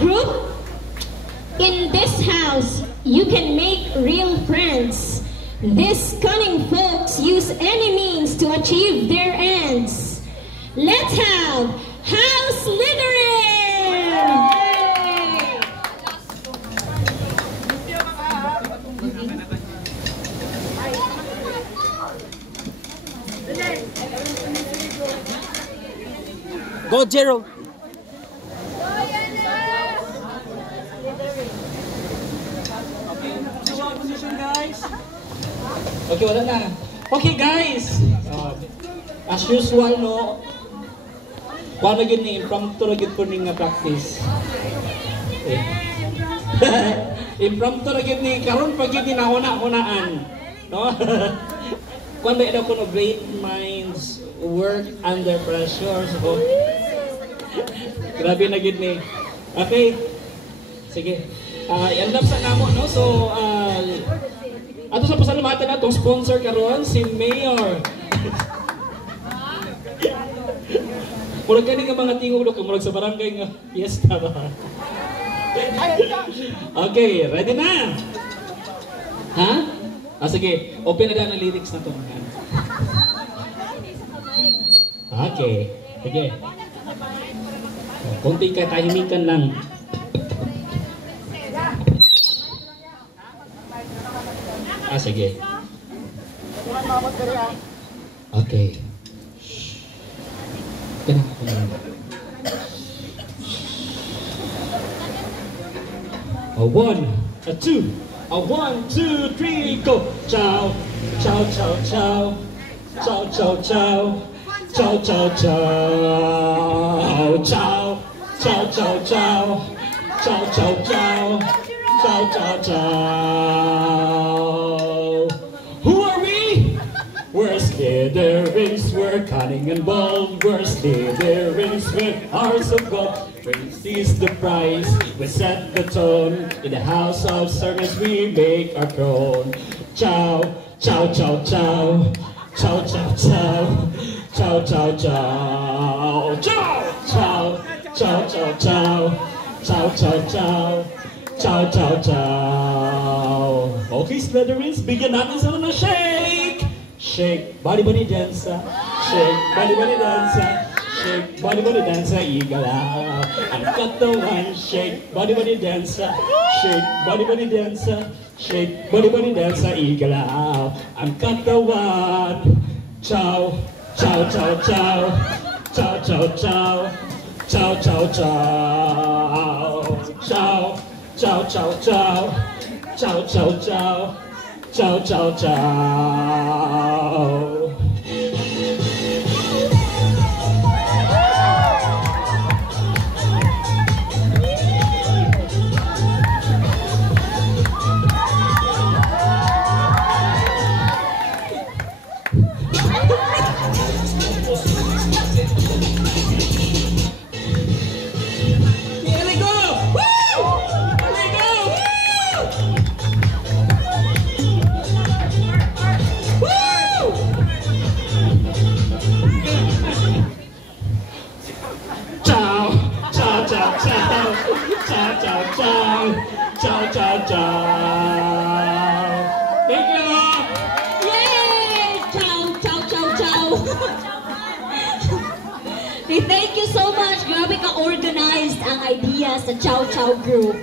group, in this house, you can make real friends. These cunning folks use any means to achieve their ends. Let's have House Slytherin! Go, Jero! Position, guys. Okay, wala na. Okay, guys. As usual, no? Kung na yun ni impromptu na yun po nga practice. Okay. Impromptu na yun ni karon pag yun na hunaan. No? Kung na yun ako no, great minds work under pressure. So, grabe na yun ni. Okay. Sige. Iandap sa namo, no? So, ato sa pasalamatan na itong sponsor karon si Mayor. Murag ka nga mga tingog do, murag sa barangay nga fiesta ba? Okay, ready na? Ha? Sige, open na daan ang lyrics na ito. Okay, sige. Kunti ka tahimikan lang. Sige. Okay. A one, a two, a 1, 2, 3, go. Ciao, ciao, ciao, ciao, ciao, ciao, ciao, ciao, ciao, ciao, ciao, ciao, ciao, ciao, ciao, ciao, ciao, ciao, ciao, ciao. We're Slytherins, we're cunning and bold. We're Slytherins with hearts of gold. Praise is the prize, we set the tone. In the house of servants we make our throne. Ciao, ciao, ciao, ciao. Ciao, ciao, ciao. Ciao, ciao, ciao. Ciao, ciao, ciao, ciao, ciao. Ciao, ciao, ciao. Ciao, ciao, ciao. Okay, Slytherins, bigyan natin sila na shake. Shake, body body dancer, shake, body body dancer, shake, body body dancer, igala. Angkat the one, shake, body body dancer, shake, body body dancer, shake, body body dancer, igala. Angkat the one. Ciao, ciao, ciao, ciao, ciao, ciao, ciao, ciao, ciao, ciao, ciao, ciao, ciao, ciao, ciao, ciao, ciao. Ciao, ciao, ciao. Ciao, ciao, ciao. Thank you. Yay! Ciao, ciao, ciao, ciao. Thank you so much. Grabe ka organized ang idea sa Chow Chow Group.